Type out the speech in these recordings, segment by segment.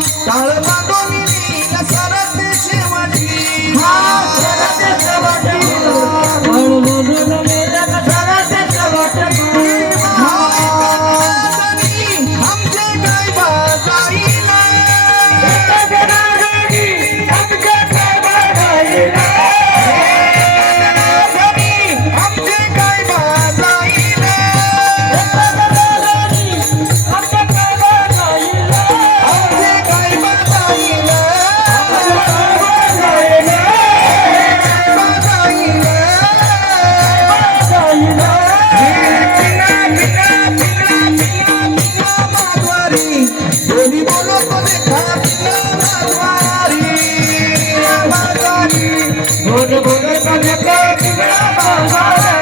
टाळ बांधून सरते शेवटी सरते शेवटी आमचे काय बाजाईल आमचे काय बाजाईल बोली बोलो तो देखा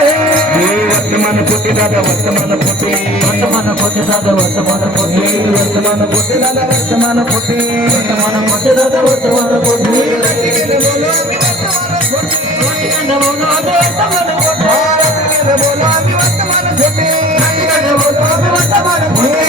वर्तमान पोटे दादा वर्तमान पोटे वर्तमान पोटे दादा वर्तमान पोटे वर्तमान पोटे दादा वर्तमान पोटे वर्तमान पोटे दादा वर्तमान पोटे बोलो आम्ही वर्तमान पोटे बोलो आम्ही वर्तमान पोटे बोलो आम्ही वर्तमान पोटे